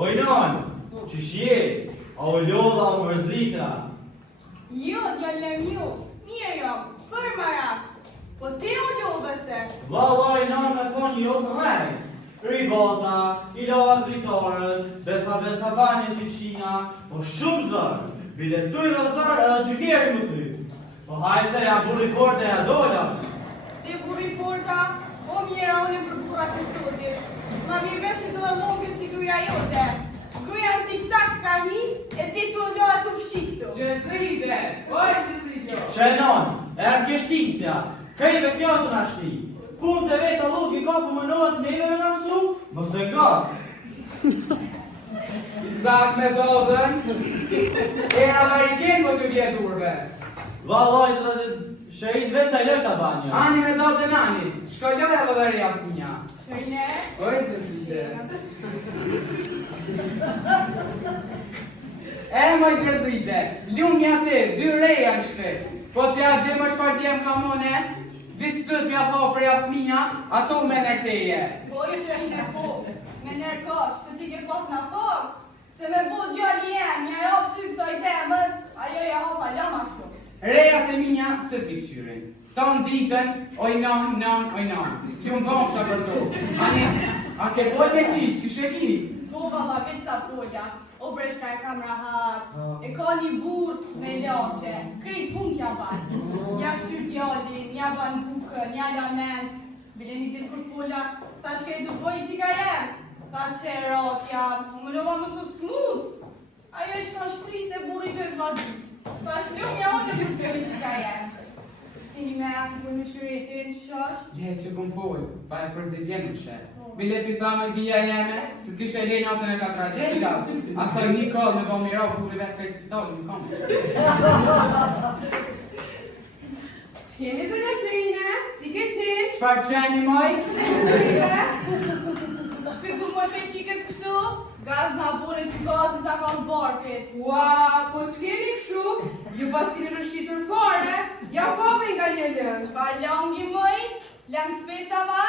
Oj, non, qysh je? A u lodha u mërzita? Jo, djallem ju, mirë jam, për marak. Po ti u lodhe se? Vallaj, non me thonë jo të rej. Ribota, i lova dritorët, besa banjët i fshina, po shumë zërë. Bile tu i dhe zërë edhe që kjeri më thy. Po hajtë se jam burri forte e dolla. Ti burri forta, o mjera unë për burat e sotit. Ma mirë vesh që do e mokë si gruja jote. Gruja në tik-tak ka hi, e ti të ulloha të fshiktu. Gjëzide, oj Gjëzide. Qenon, e arkeshtinësja, krejve kjo të nashti. Punë të vetë alluk i ka për mënohet neve me në mësu, mëse nga. Isak me dodën, era variken më të vjeturve. Vallaj të shërin vetë sa i lërë të banja. Ani me dodën ani, shkolloj e vëllëria fënja. Shërine? Oj Gjëzide. E më Gjëzide, lumja ti, 2 reja në shkret. Po t'ja dy më shpardjem kamone, vitë sët mja pa për jaftëminja, ato me në teje. Po i shërine po, me nërkosh, se ti ke pas në fok. Se me bo djali jem, ja jo pësy këso i temës, ajo ja hopa lama shumë. Rejat e minja sët pishyrin. Tanë ditën, oj nan, Kjo më bamsha për to. Ani, a ke foj me qitë, që sheki? Po valla, vetë sa folja, o breshka e kam rahat, e ka një bur me lache, krejt pun kja ban. Ja këshyr djallin, ja ban bukën, ja lament, bile një ditë kur folja, ta shkej du boj që ka jem. Ta që rotja, më lova më së smut. Ajo ishka në shtrit e burit e vladit. Ta shlum ja unë e për të që ka jem. Ti me akë për në shuretin që shash? Le që këm folë, pa e për të djenë shë. Bile pita me dhja jeme, se ti shë lejnë atën e ka tragedja. Asaj një kallë me bëmira u kuri vetë kaj spitalë në kamë. Qkemi zë nga shërine, si ke qenë? Qfar qeni moj? Se shërine? Shpiku moj me shikës kështu? Gaz nga bune të gazën të kam barket. Ua, po qkeni këshu? Ju pas kini rëshitur fare, ja pope nga një lënë. Qfar langi mëj? Lang specava?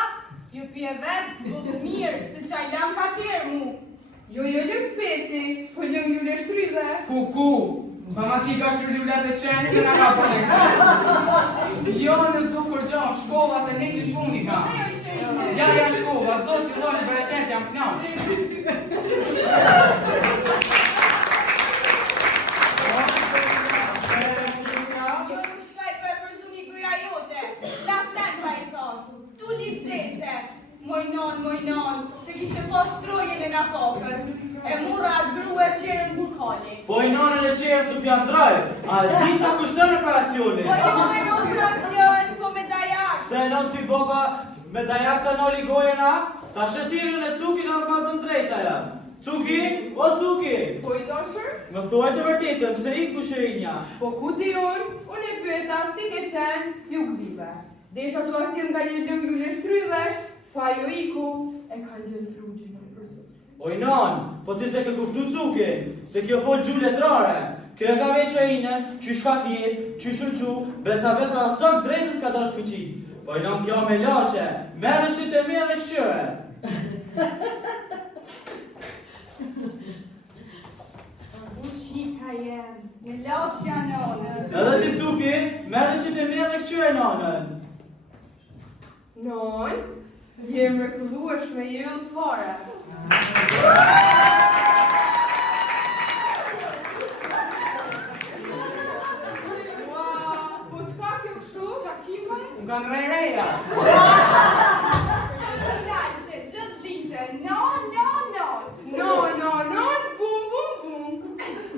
Ju pje vetë, bëfë mirë, se qaj lang ka tjerë mu. Jo lëng speci, po lëng lule shtryve. Ku? Pa ma ki ka shërlullat e qenë dhe nga ka përne Jo në zdu kur gjonë, shkova se ne që puni ka. Se jo shërine? Ja shkova, zot ju losh bërë qenë jam kënaq. Jo nuk shkaj për përzuni gruja jote. Lasen pa i thonë. Tu licese. Moj non, se kishe pas strojën e nga fokës. E mura atë grua e qerën burkali. Po i nonën e qerë su pja ndrajë, a di sa kushtën operacioni? Po jo me në operacion, po me dajak. Se non ty boba me dajak të noli gojena, ta shëtirën e cuki në kazën drejta jam. Cuki, o cuki! Po i doshër? Më thuaj të vërtetën, pse i kushërinja? Po ku di unë e pyeta si ke qenë, si u gdhive. Desha tu asjen nga një lëng lule shtryvesh, pa jo iku, e ka lëndru gjynë për zot. Oj non, po ti se ke kuptu cukin, se kjo fol gjullet rare. Kjo e ka veq e inën, qysh ka fjet, qysh uqu, besa sot dresës ka dash pëqit. Po i non kjo me lache, merë sytë e mija dhe këshyre. Qika jem, me lacja nonës. Edhe ti cuki, merë sytë e mija dhe këshyre nonën. Non, jem mrekulluesh me jëllë fare. Ua, po qka kjo këshu? Qa kima? Unë kanë reja. Lashe, gjithë dite, non, Non, bum.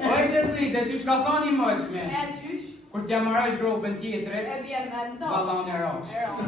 Oj Gjëzide, që shka thoni mëqme? E qysh? Kur t'ja marrësh gropën tjetërit, E bjen me në ballon e rosh. E rosh.